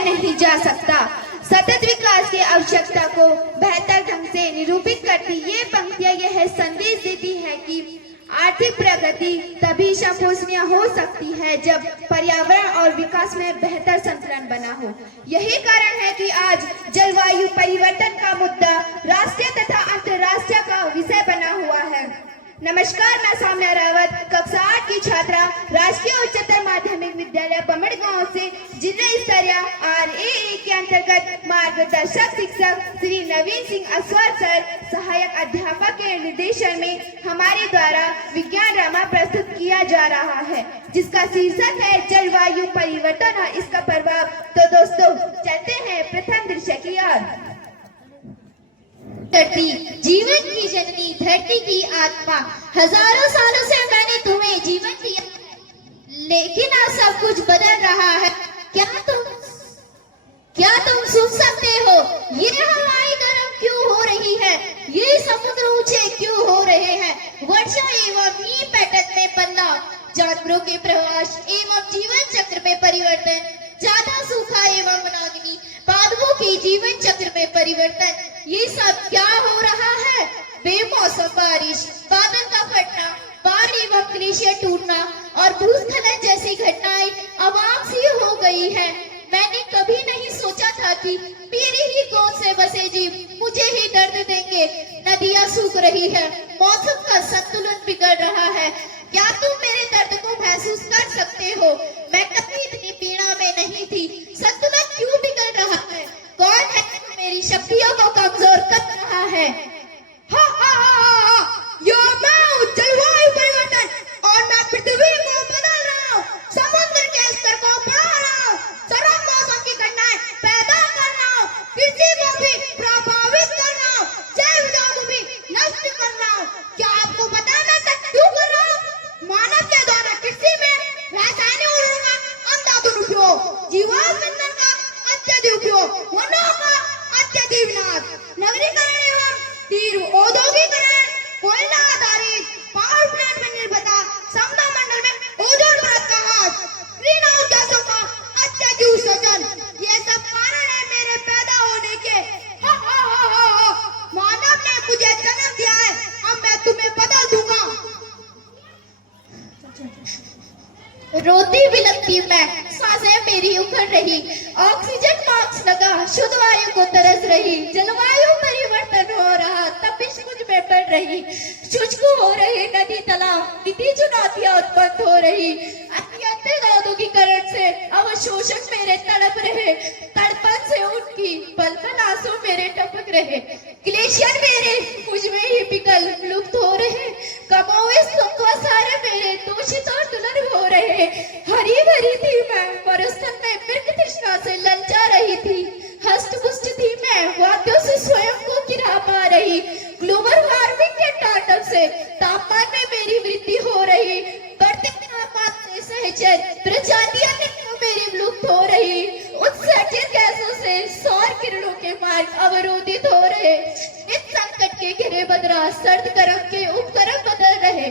बढ़ाया नहीं जा सकता। सतत विकास की आवश्यकता को बेहतर ढंग से निरूपित करती ये पंक्तियां यह संदेश देती है कि आर्थिक प्रगति तभी संपोषणीय हो सकती है जब पर्यावरण और विकास में बेहतर संतुलन बना हो। यही कारण है कि आज जलवायु परिवर्तन का मुद्दा राष्ट्रीय तथा अंतर्राष्ट्रीय का विषय बना हुआ है। नमस्कार, मैं साम्या रावत, कक्षा 8 की छात्रा, राजकीय उच्चतर माध्यमिक विद्यालय बमड़ गांव से जिला स्तरीय RAA के अंतर्गत मार्गदर्शक शिक्षक श्री नवीन सिंह अस्वाल सर, सहायक अध्यापक के निर्देशन में हमारे द्वारा विज्ञान ड्रामा प्रस्तुत किया जा रहा है, जिसका शीर्षक है जलवायु परिवर्तन और इसका प्रभाव। तो दोस्तों, चलते हैं प्रथम दृश्य की ओर। धरती, जीवन की जननी, धरती की आत्मा, हजारों सालों से मैंने तुम्हें जीवन दिया, लेकिन अब सब कुछ बदल रहा है। क्या तुम सुन सकते हो? ये हवाएं गर्म क्यों हो रही है? ये समुद्र ऊंचे क्यों हो रहे हैं? वर्षा एवं नीम पैटर्न में बदलाव, जानवरों के प्रवास एवं जीवन चक्र में परिवर्तन, ज्यादा सूखा एवं वनाग्नि, पादपों के जीवन चक्र में परिवर्तन, ये सब क्या हो रहा है? बेमौसम बारिश, बादल का फटना, बाढ़ एवं ग्लेशियर टूटना और भूस्खलन जैसी घटनाएं अब आम सी हो गई है। मैंने कभी नहीं सोचा था कि मेरी ही गोद से बसे जीव मुझे ही दर्द देंगे। नदियां सूख रही है, मौसम का संतुलन बिगड़ रहा है। क्या तुम मेरे दर्द को महसूस कर सकते हो? मैं कभी इतनी पीड़ा में नहीं थी। संतुलन क्यों बिगड़ रहा है? कौन है मेरी शक्तियों को कमजोर कर रहा है? हा हा हा हा, यो मैं हूँ जलवायु परिवर्तन और मैं पृथ्वी को बदल रहा हूँ, समुद्र के स्तर को बढ़ा रहा हूँ, सर्व मौसम की घटनाएं पैदा कर रहा हूँ, कृषि को भी प्रभावित कर रहा हूँ, जैव विविधता को भी नष्ट कर रहा हूँ। क्या आपको पता है मैं सब क्यों कर रहा हूँ? मानव के द्वारा कृषि में रासायनिक उर्वरकों का अंधाधुंध उपयोग, जीवाश्म ईंधन का अत्यधिक उपयोग, वनों का अत्यधिक विनाश, नगरीकरण एवं तीव्र औद्योगिकरण, कोयला आधारित पावर प्लांट में निर्भरता, समुद्रमंडल में ओजोन परत का ह्रास, ग्रीन हाउस गैसों का अत्यधिक उत्सर्जन, ये सब कारण है मेरे पैदा होने के। हा हा हा हा हा, मानव ने मुझे जन्म दिया है, अब मैं तुम्हें बदल दूंगा। रोती बिलखती मैं, सांसें मेरी उखड़ रही, ऑक्सीजन मास्क लगा, शुद्ध वायु को तरस रही। जलवायु परिवर्तन हो रहा, तपिश मुझ में बढ़ रही, शुष्क हो रहे नदी तालाब, कितनी चुनौतियां उत्पन्न हो रही। अत्यधिक औद्योगिकरण से अवशोषण मेरे तड़प रहे, तड़पन से उनकी पल पल आंसू मेरे टपक रहे, ग्लेशियर मेरे मुझ में ही पिघल लुप्त हो रहे, कमोए सारे मेरे दूषित और दुर्लभ हो रहे। हरी भरी थी मैं, परस्थल में मृग तृष्णा से ललचा रही थी, हष्ट पुष्ट थी मैं, वाद्यों से स्वयं को गिरा पा रही। ग्लोबल वार्मिंग के तांडव से तापमान में मेरी वृद्धि हो रही, बढ़ते तापमान से सहजन प्रजातियां मेरी विलुप्त हो रही, उत्सर्जित गैसों से सौर किरणों के मार्ग अवरोधित हो रहे। इस संकट के घेरे बदरा सर्द गर्म के उपकरण बदल रहे,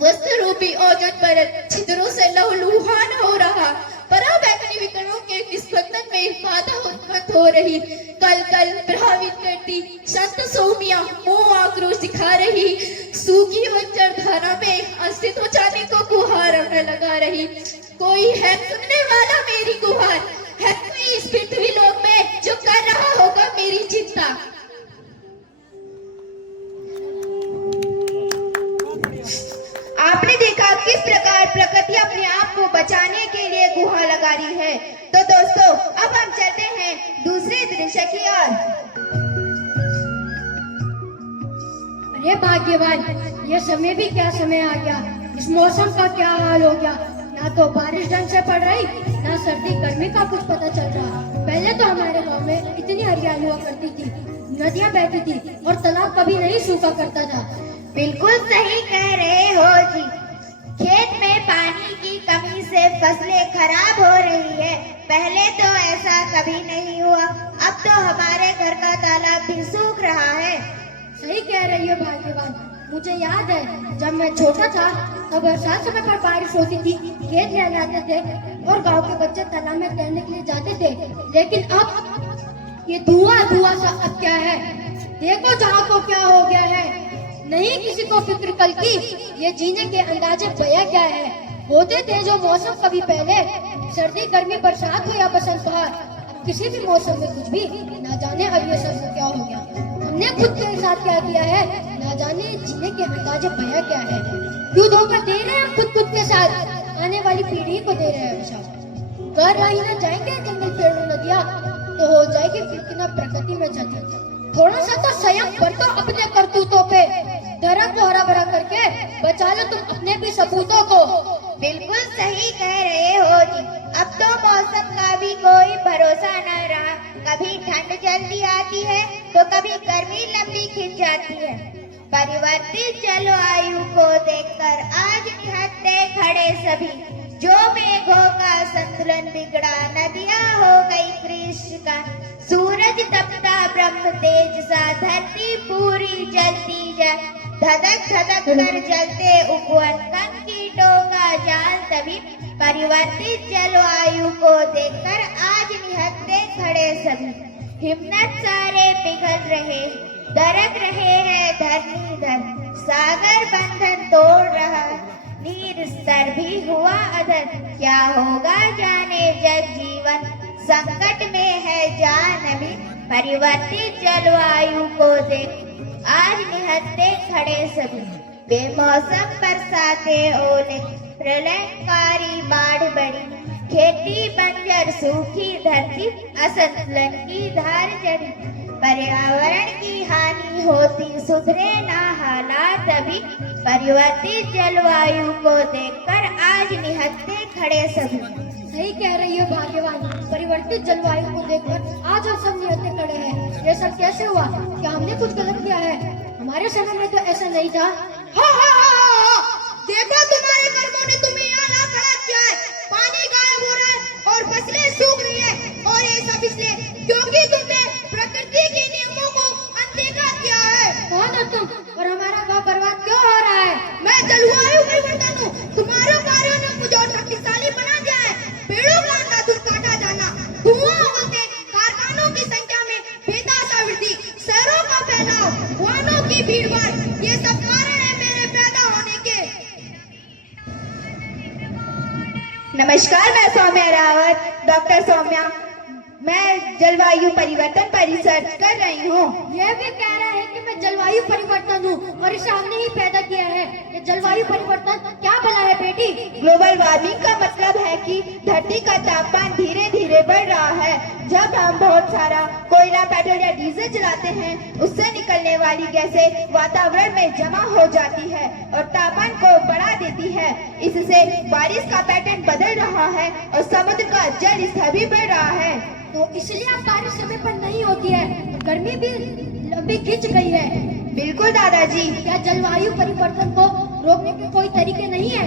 वस्त्र रूपी ओजोन परत छिद्रों से लहूलुहान हो रहा, पराबैंगनी विकिरणों के स्पंदन में बाधा उत्पन्न हो रही। कल कल प्रभावित करती संत सोमिया मोह आक्रोश दिखा रही, सूखी बंजर धारा में अस्तित्व जाने को गुहार में लगा रही। कोई है सुनने वाला मेरी गुहार? है कोई इस पृथ्वी लोक में जो कर रहा होगा मेरी चिंता? आपने देखा किस प्रकार प्रकृति अपने आप को बचाने के लिए गुहार लगा रही है। तो दोस्तों, अब हम चलते हैं दूसरे दृश्य की ओर। अरे भाग्यवान, ये समय भी क्या समय आ गया। इस मौसम का क्या हाल हो गया। ना तो बारिश ढंग से पड़ रही, ना सर्दी गर्मी का कुछ पता चल रहा। पहले तो हमारे गांव में इतनी हरियाली हुआ करती थी, नदियां बहती थी और तालाब कभी नहीं सूखा करता था। बिल्कुल सही कह रहे हो जी। खेत में पानी की कमी से फसलें खराब हो रही है। पहले तो ऐसा कभी नहीं हुआ, अब तो हमारे घर का तालाब भी सूख रहा है। सही कह रही हो भाग्यवान। मुझे याद है जब मैं छोटा था तब बरसात समय पर बारिश होती थी, खेत लहराते थे, और गांव के बच्चे तालाब में तैरने के लिए जाते थे। लेकिन अब ये धुआं धुआं सा अब क्या है? देखो जहाँ को क्या हो गया है। नहीं किसी को फिक्र कल की, ये जीने के अंदाजे बया क्या है। होते थे जो मौसम कभी पहले, सर्दी गर्मी बरसात हो या बसंत बहार, अब किसी भी मौसम में कुछ भी, ना जाने अब ये सब क्या हो गया। हमने खुद के साथ क्या किया है, ना जाने जीने के अंदाजे बया क्या है। क्यों धोखा दे रहे हैं खुद के साथ, आने वाली पीढ़ी को दे रहे हैं अभिशाप। घर रही न जाएंगे जंगल पेड़ नदियाँ, तो हो जाएगी फिर न प्रकृति में क्षति। थोड़ा सा तो संयम बरतो अपने करतूतों पे, धरम को हरा भरा करके बचा लो तुम अपने भी सपूतों को। बिल्कुल सही कह रहे हो जी। अब तो मौसम का भी कोई भरोसा न रहा। कभी ठंड जल्दी आती है तो कभी गर्मी लंबी खिंच जाती है। परिवर्तित जलवायु को देखकर आज निहत्थे खड़े सभी। जो मेघों का संतुलन बिगड़ा, नदियां हो गई कृष्ण का, सूरज तपता ब्रह्म तेज सा, धरती पूरी जलती जाए, धधक धधक कर जलते उपवन, कण कीटों का जाल तभी। परिवर्तित जलवायु को देखकर आज निहत्थे खड़े सभी। हिम्मत सारे पिघल रहे, दरक रहे हैं धरनी धर, सागर बंधन तोड़ रहा, नीर स्तर भी हुआ अधर। क्या होगा जाने जग जीवन, संकट में है जान अभी। परिवर्तित जलवायु को देख आज निहत्थे खड़े सभी। बेमौसम बरसाते ओले, प्रलयकारी बाढ़ बड़ी, खेती बंजर सूखी धरती, असंतुलन की धार जड़ी। पर्यावरण की हानि होती, सुधरे ना हालात अभी। परिवर्तित जलवायु को देखकर आज निहत्थे खड़े सभी। सही कह रही हो भाग्यवान, परिवर्तित जलवायु को देखकर आज हम सब निहत्थे खड़े हैं। ये सब कैसे हुआ? क्या हमने कुछ गलत किया है? हमारे समय में तो ऐसा नहीं था। देखो तुम्हारे कर्मों ने तुम्हें यहाँ ला खड़ा किया है। पानी गायब हो रहा है और फसलें सूख रही है, और ये सब इसलिए क्योंकि तुमने प्रकृति के नियमों को अनदेखा किया है। कौन हो तुम और हमारा गाँव बर्बाद क्यों हो रहा है? मैं जलवायु परिवर्तन हूँ। तुम्हारे कार्यों ने मुझे और शक्तिशाली बना दिया है। पेड़ों का अंधाधुंध काटा जाना, धुआं उगलते कारखानों की संख्या में बेतहाशा वृद्धि, शहरों का फैलाव, वाहनों की भीड़भाड़, ये सब कारण है मेरे पैदा होने के। नमस्कार, मैं सौम्या रावत, डॉक्टर सौम्या। मैं जलवायु परिवर्तन पर रिसर्च कर रही हूँ। यह भी कह रहा है कि मैं जलवायु परिवर्तन हूँ और इसे हमने ही पैदा किया है। ये जलवायु परिवर्तन क्या भला है बेटी? ग्लोबल वार्मिंग का मतलब है कि धरती का तापमान धीरे धीरे बढ़ रहा है। जब हम बहुत सारा कोयला, पेट्रोल या डीजल जलाते हैं, उससे निकलने वाली गैसें वातावरण में जमा हो जाती है और तापमान को बढ़ा देती है। इससे बारिश का पैटर्न बदल रहा है और समुद्र का जल स्तर भी बढ़ रहा है। तो इसलिए अब बारिश समय पर नहीं होती है, गर्मी भी लंबी खिंच गई है। बिल्कुल दादाजी। क्या जलवायु परिवर्तन को रोकने के कोई तरीके नहीं है?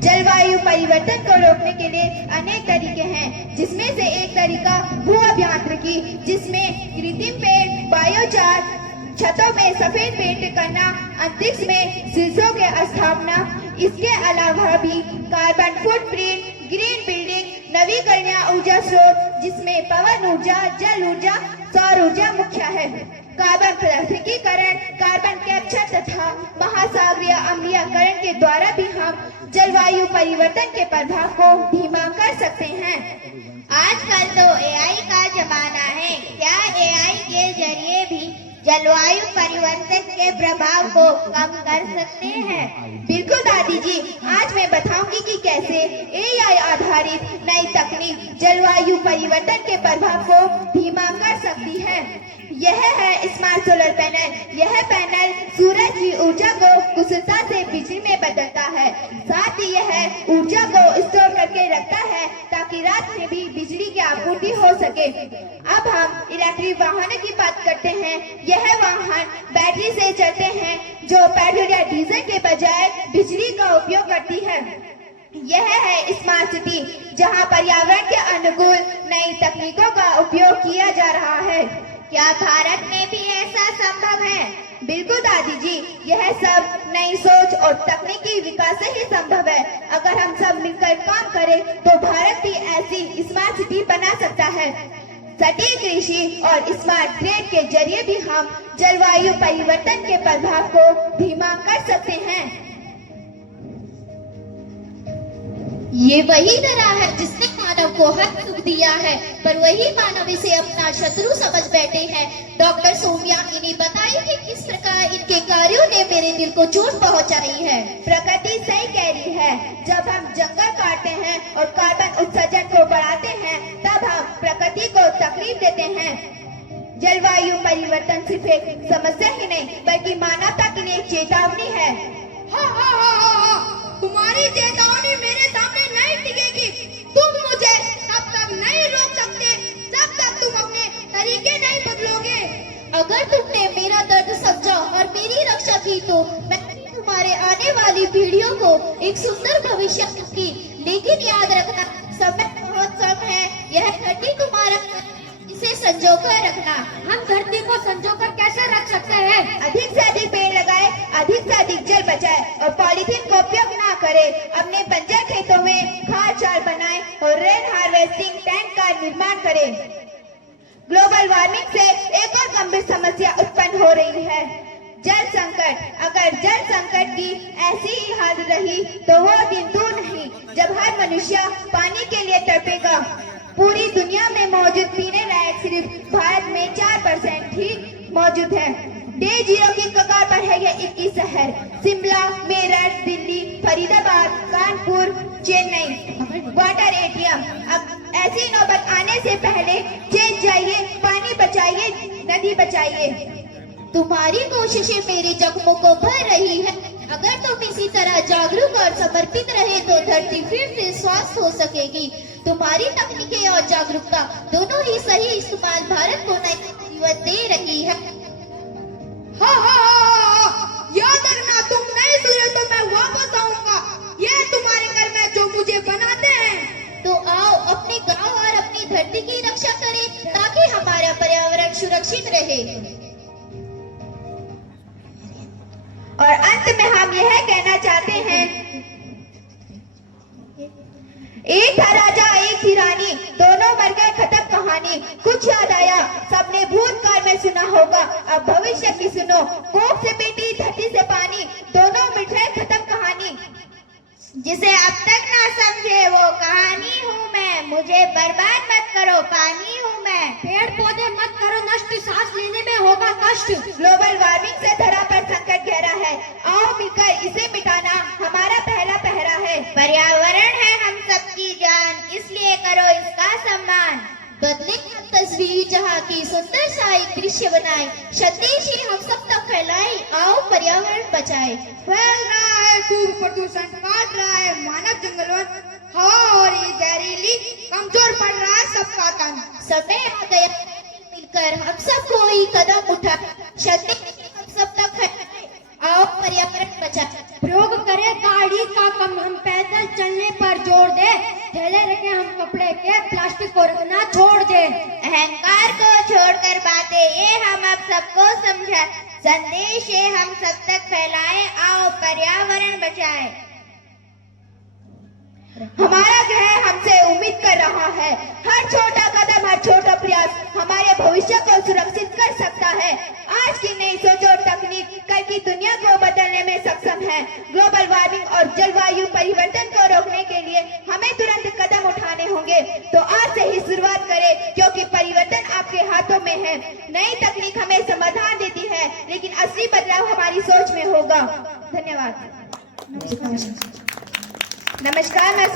जलवायु परिवर्तन को रोकने के लिए अनेक तरीके हैं, जिसमें से एक तरीका भू अभियांत्रिकी, जिसमें कृत्रिम पेड़, बायोचार, छतों में सफेद पेंट करना, अंतरिक्ष में शीशों के स्थापना। इसके अलावा भी कार्बन फुटप्रिंट, ग्रीन बिल्डिंग, नवीकरणीय ऊर्जा स्रोत, जिसमें पवन ऊर्जा, जल ऊर्जा, सौर ऊर्जा मुख्य है। कार्बन पृथक्कीकरण, कार्बन कैप्चर तथा महासागरीय अम्लीयकरण के द्वारा भी हम जलवायु परिवर्तन के प्रभाव को धीमा कर सकते हैं। आजकल तो एआई का जमाना है। क्या एआई के जरिए भी जलवायु परिवर्तन के प्रभाव को कम कर सकते हैं? बिल्कुल दादी जी, आज मैं बताऊंगी कि कैसे एआई आधारित नई तकनीक जलवायु परिवर्तन के प्रभाव को धीमा कर सकती है। यह है स्मार्ट सोलर पैनल। यह पैनल सूरज की ऊर्जा को कुशलता से बिजली में बदलता है। साथ ही यह ऊर्जा को स्टोर करके रखता है ताकि रात में भी बिजली की आपूर्ति हो सके। अब हम इलेक्ट्रिक वाहनों की बात करते हैं। यह वाहन बैटरी से चलते हैं, जो पेट्रोल या डीजल के बजाय बिजली का उपयोग करती है। यह है स्मार्ट सिटी, जहां पर्यावरण के अनुकूल नई तकनीकों का उपयोग किया जा रहा है। क्या भारत में भी ऐसा संभव है? बिल्कुल दादी जी, यह सब नई सोच और तकनीकी विकास से ही संभव है। अगर हम सब मिलकर काम करें तो भारत भी ऐसी स्मार्ट सिटी बना सकता है। सटीक कृषि और स्मार्ट ग्रिड के जरिए भी हम जलवायु परिवर्तन के प्रभाव को धीमा कर सकते हैं। ये वही तरह है जिसने मानव को हर सुख दिया है, पर वही मानव इसे अपना शत्रु समझ बैठे हैं। डॉक्टर सोमिया इन्हें बताई कि किस प्रकार इनके कार्यों ने मेरे दिल को चोट पहुंचाई है। प्रकृति सही कह रही है। जब हम जंगल काटते हैं और कार्बन उत्सर्जन को बढ़ाते हैं, तब हम प्रकृति को तकलीफ देते हैं। जलवायु परिवर्तन सिर्फ एक समस्या ही नहीं, बल्कि मानवता के लिए एक चेतावनी है। तुम्हारी चेतावनी मेरे सामने नहीं टिकेगी। तुम मुझे तब तक नहीं रोक सकते जब तक तुम अपने तरीके नहीं बदलोगे। अगर तुमने मेरा दर्द समझा और मेरी रक्षा की तो मैं तुम्हारे आने वाली पीढ़ियों को एक सुंदर भविष्य दूंगी। लेकिन याद रखना, समय बहुत कम है। यह धरती तुम्हारा, इसे संजो कर रखना। हम धरती को संजो कर कैसे रख सकते हैं? अधिक से अधिक पेड़ लगाए, अधिक से अधिक जल बचाए और पॉलीथीन का उपयोग ना करें। अपने बंजर खेतों में खाद चार बनाएं और रेन हार्वेस्टिंग टैंक का निर्माण करें। ग्लोबल वार्मिंग से एक और गंभीर समस्या उत्पन्न हो रही है, जल संकट। अगर जल संकट की ऐसी ही हालत रही तो वो दिन दूर नहीं जब हर मनुष्य पानी के लिए तड़पेगा। पूरी दुनिया में मौजूद पीने लायक सिर्फ भारत में 4% ही मौजूद है। डे जीरो की कगार पर है यह 21 शहर, शिमला, मेरठ, दिल्ली, फरीदाबाद, कानपुर, चेन्नई। वाटर एटीएम, अब ऐसी नौबत आने से पहले चेत जाइए, पानी बचाइए, नदी बचाइए। तुम्हारी कोशिशें मेरे जख्मों को भर रही है। अगर तुम इसी तरह जागरूक और समर्पित रहे तो धरती फिर से स्वस्थ हो सकेगी। तुम्हारी तकनीकें और जागरूकता दोनों ही सही इस्तेमाल भारत को नया जीवन दे रही है। याद रखना, तुम नहीं सुने तो मैं वापस आऊंगा। ये तुम्हारे कर्म है जो मुझे बनाते हैं। तो आओ अपने गांव और अपनी धरती की रक्षा करें ताकि हमारा पर्यावरण सुरक्षित रहे। और अंत में हम यह कहना चाहते हैं, एक था राजा एक थी रानी, दोनों मर गए खत्म कहानी। कुछ याद आया सबने भूतकाल में सुना होगा, अब भविष्य की सुनो। कोख से बेटी धरती से पानी, दोनों मिट गए खत्म कहानी। जिसे अब तक ना समझे वो कहानी हूँ मैं, मुझे बर्बाद मत करो, पानी हूँ मैं। पेड़ पौधे मत करो नष्ट, सांस लेने में होगा कष्ट। ग्लोबल वार्मिंग से धरा पर संकट गहरा है, आओ मिलकर इसे मिटाना हमारा पहला पहरा है। पर्यावरण है हम सबकी जान, इसलिए करो इसका सम्मान। बदले तस्वीर जहाँ की सुंदर सा एक दृश्य बनाए, संदेश ही हम सब तक फैलाए, आओ पर्यावरण बचाए। फैल रहा है खूब प्रदूषण, काट रहा है मानव जंगलवन, हवा हो रही जहरीली, कमजोर पड़ रहा है सबका तन। समय आ गया मिलकर हम सब कोई कदम उठा, संदेश हम सब तक फैलाए, आओ पर्यावरण बचाए। प्रयोग करें गाड़ी का कम, हम पैदल चलने पर जोर दे। थैले रखे हम कपड़े के, प्लास्टिक को रखना छोड़ दे। अहंकार को छोड़कर बातें ये हम अब सबको समझाए, संदेश ये हम सब तक फैलाए, आओ पर्यावरण बचाए। हमारा ग्रह हमसे उम्मीद कर रहा है, हर छोटा कदम, हर छोटा प्रयास हमारे भविष्य को सुरक्षित कर सकता है। आज की नई सोच और तकनीक कल की दुनिया को बदलने में सक्षम है। ग्लोबल वार्मिंग और जलवायु परिवर्तन को रोकने के लिए हमें तुरंत कदम उठाने होंगे। तो आज से ही शुरुआत करें, क्योंकि परिवर्तन आपके हाथों में है। नई तकनीक हमें समाधान देती है, लेकिन असली बदलाव हमारी सोच में होगा। धन्यवाद। नमस्कार, मैं